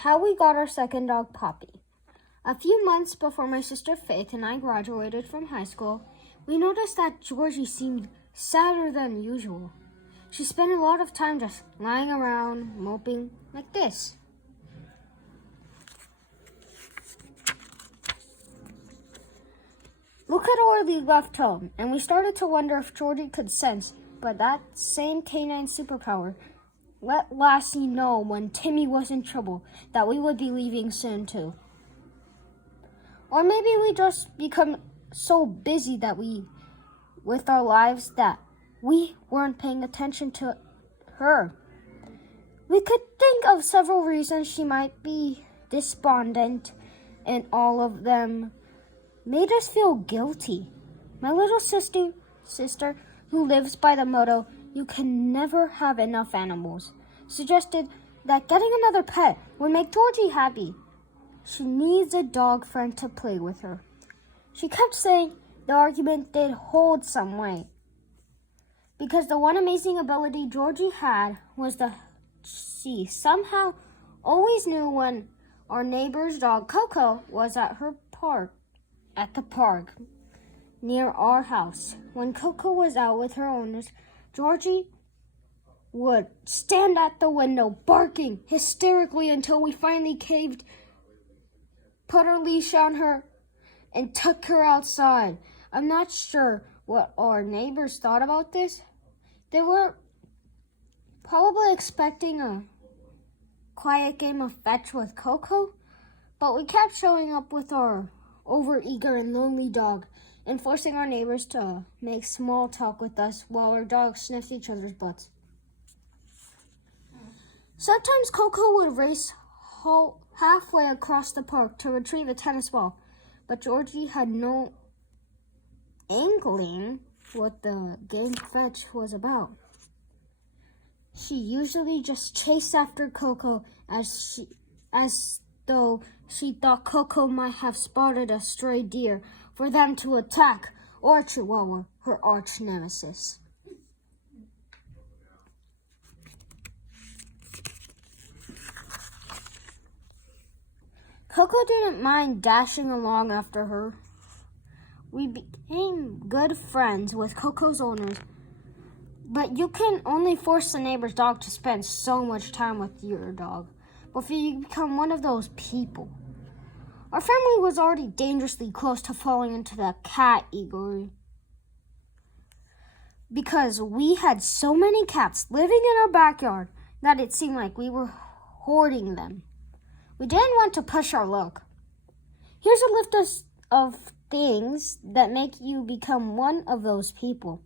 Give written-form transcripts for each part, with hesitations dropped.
how we got our second dog, Poppy. A few months before my sister Faith and I graduated from high school, we noticed that Georgie seemed sadder than usual. She spent a lot of time just lying around, moping like this. Look at where we left home, and we started to wonder if Georgie could sense, but that same canine superpower let Lassie know when Timmy was in trouble that we would be leaving soon too. Or maybe we just become so busy with our lives that we weren't paying attention to her. We could think of several reasons she might be despondent, and all of them made us feel guilty. My little sister, who lives by the motto, "You can never have enough animals," suggested that getting another pet would make Georgie happy. She needs a dog friend to play with her. She kept saying the argument did hold some weight, because the one amazing ability Georgie had was that she somehow always knew when our neighbor's dog Coco was at the park near our house. When Coco was out with her owners, Georgie would stand at the window barking hysterically until we finally caved, put our leash on her, and took her outside. I'm not sure what our neighbors thought about this. They were probably expecting a quiet game of fetch with Coco, but we kept showing up with our overeager and lonely dog and forcing our neighbors to make small talk with us while our dogs sniffed each other's butts. Sometimes Coco would race halfway across the park to retrieve a tennis ball, but Georgie had no inkling what the game fetch was about. She usually just chased after Coco as though she thought Coco might have spotted a stray deer for them to attack, or Chihuahua, her arch nemesis. Coco didn't mind dashing along after her. We became good friends with Coco's owners, but you can only force the neighbor's dog to spend so much time with your dog before you become one of those people. Our family was already dangerously close to falling into the cat eagery because we had so many cats living in our backyard that it seemed like we were hoarding them. We didn't want to push our luck. Here's a list of things that make you become one of those people.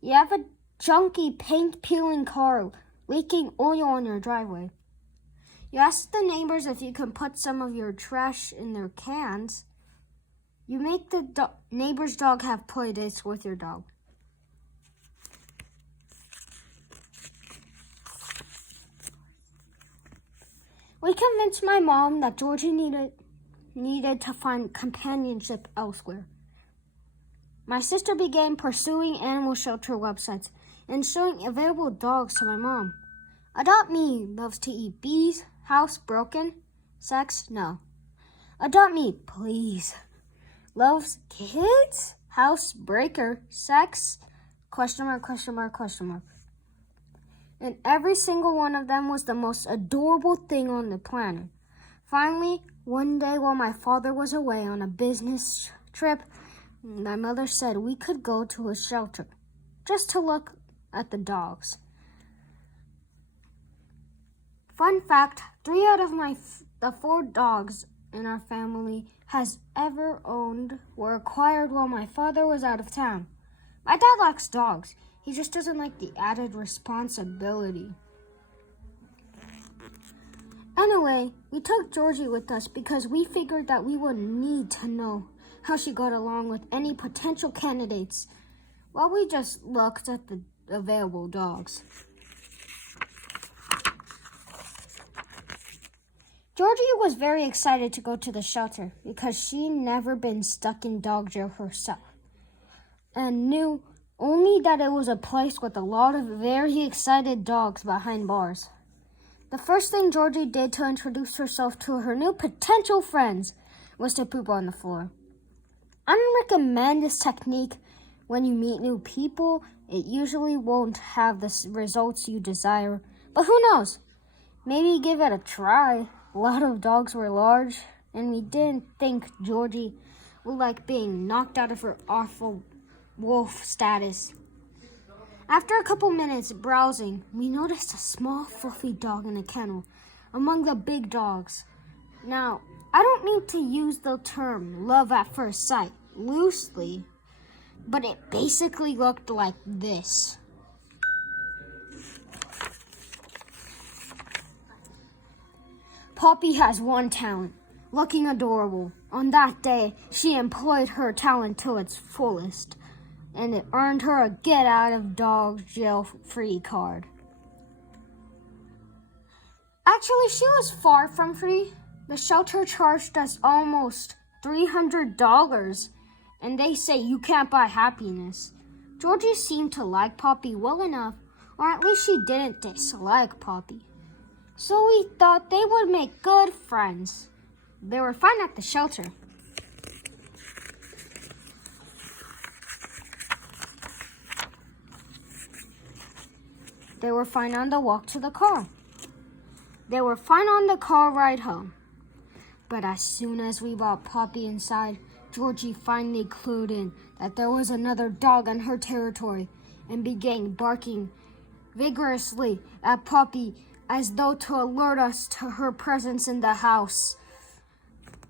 You have a junky paint-peeling car leaking oil on your driveway. You ask the neighbors if you can put some of your trash in their cans. You make the neighbor's dog have play dates with your dog. We convinced my mom that Georgie needed to find companionship elsewhere. My sister began pursuing animal shelter websites and showing available dogs to my mom. Adopt Me loves to eat bees. House broken. Sex, no. Adopt Me, please. Loves kids. House breaker. Sex, ? And every single one of them was the most adorable thing on the planet. Finally, one day while my father was away on a business trip, my mother said we could go to a shelter just to look at the dogs. Fun fact, 3 out of the 4 dogs in our family has ever owned were acquired while my father was out of town. My dad likes dogs. He just doesn't like the added responsibility. Anyway, we took Georgie with us because we figured that we would need to know how she got along with any potential candidates while we just looked at the available dogs. Georgie was very excited to go to the shelter because she'd never been stuck in dog jail herself and knew only that it was a place with a lot of very excited dogs behind bars. The first thing Georgie did to introduce herself to her new potential friends was to poop on the floor. I don't recommend this technique when you meet new people. It usually won't have the results you desire, but who knows? Maybe give it a try. A lot of dogs were large, and we didn't think Georgie would like being knocked out of her awful wolf status. After a couple minutes browsing, we noticed a small fluffy dog in a kennel among the big dogs. Now, I don't mean to use the term love at first sight loosely, but it basically looked like this. Poppy has one talent, looking adorable. On that day, she employed her talent to its fullest, and it earned her a get out of dog jail free card. Actually, she was far from free. The shelter charged us almost $300, and they say you can't buy happiness. Georgie seemed to like Poppy well enough, or at least she didn't dislike Poppy. So we thought they would make good friends. They were fine at the shelter. They were fine on the walk to the car. They were fine on the car ride home. But as soon as we brought Poppy inside, Georgie finally clued in that there was another dog on her territory and began barking vigorously at Poppy as though to alert us to her presence in the house.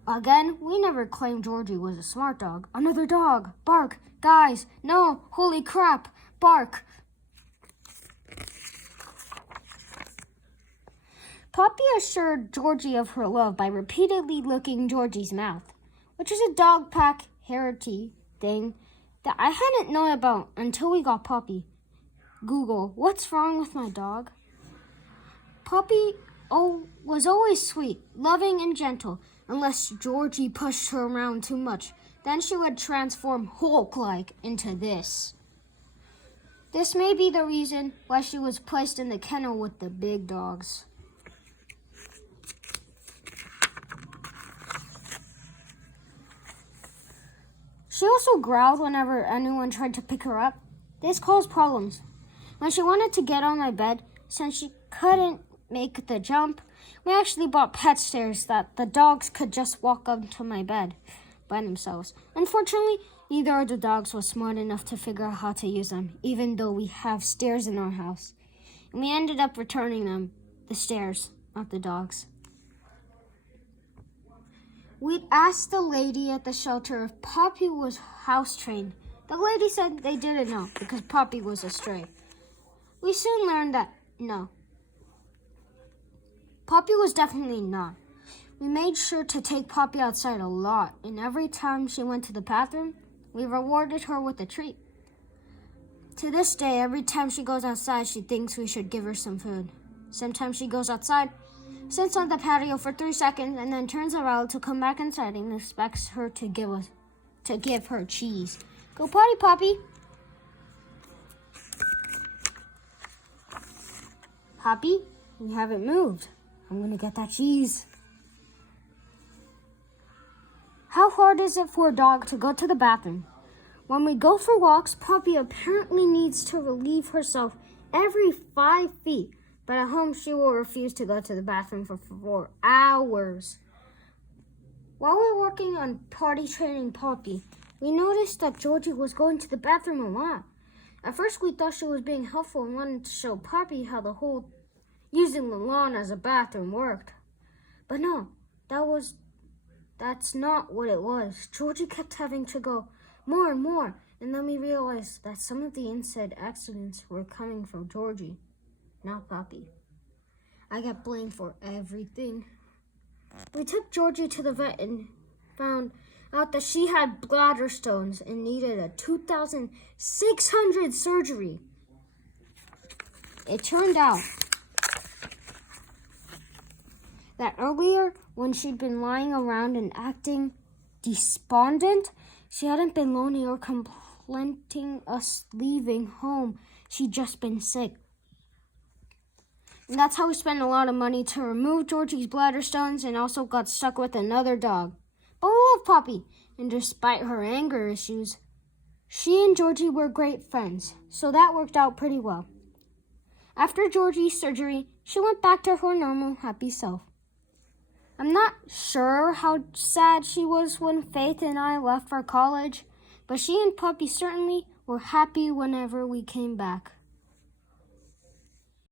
Again, we never claimed Georgie was a smart dog. Another dog! Bark! Guys! No! Holy crap! Bark! Poppy assured Georgie of her love by repeatedly licking Georgie's mouth, which is a dog pack heritage thing that I hadn't known about until we got Poppy. Google, what's wrong with my dog? Poppy was always sweet, loving, and gentle, unless Georgie pushed her around too much. Then she would transform Hulk-like into this. This may be the reason why she was placed in the kennel with the big dogs. She also growled whenever anyone tried to pick her up. This caused problems. When she wanted to get on my bed, since she couldn't make the jump, we actually bought pet stairs that the dogs could just walk up to my bed by themselves. Unfortunately, neither of the dogs was smart enough to figure out how to use them, even though we have stairs in our house. And we ended up returning them, the stairs, not the dogs. We'd asked the lady at the shelter if Poppy was house trained. The lady said they didn't know because Poppy was a stray. We soon learned that no. Poppy was definitely not. We made sure to take Poppy outside a lot, and every time she went to the bathroom, we rewarded her with a treat. To this day, every time she goes outside, she thinks we should give her some food. Sometimes she goes outside, sits on the patio for 3 seconds, and then turns around to come back inside and expects her to give her cheese. Go potty, Poppy. Poppy, you haven't moved. I'm gonna get that cheese. How hard is it for a dog to go to the bathroom? When we go for walks, Poppy apparently needs to relieve herself every 5 feet. But at home, she will refuse to go to the bathroom for 4 hours. While we were working on potty training Poppy, we noticed that Georgie was going to the bathroom a lot. At first, we thought she was being helpful and wanted to show Poppy how the whole using the lawn as a bathroom worked. But no, that's not what it was. Georgie kept having to go more and more, and then we realized that some of the inside accidents were coming from Georgie, not Poppy. I got blamed for everything. We took Georgie to the vet and found out that she had bladder stones and needed a 2,600 surgery. It turned out that earlier, when she'd been lying around and acting despondent, she hadn't been lonely or complaining us leaving home. She'd just been sick. And that's how we spent a lot of money to remove Georgie's bladder stones and also got stuck with another dog. But we love Poppy, and despite her anger issues, she and Georgie were great friends, so that worked out pretty well. After Georgie's surgery, she went back to her normal, happy self. I'm not sure how sad she was when Faith and I left for college, but she and Poppy certainly were happy whenever we came back.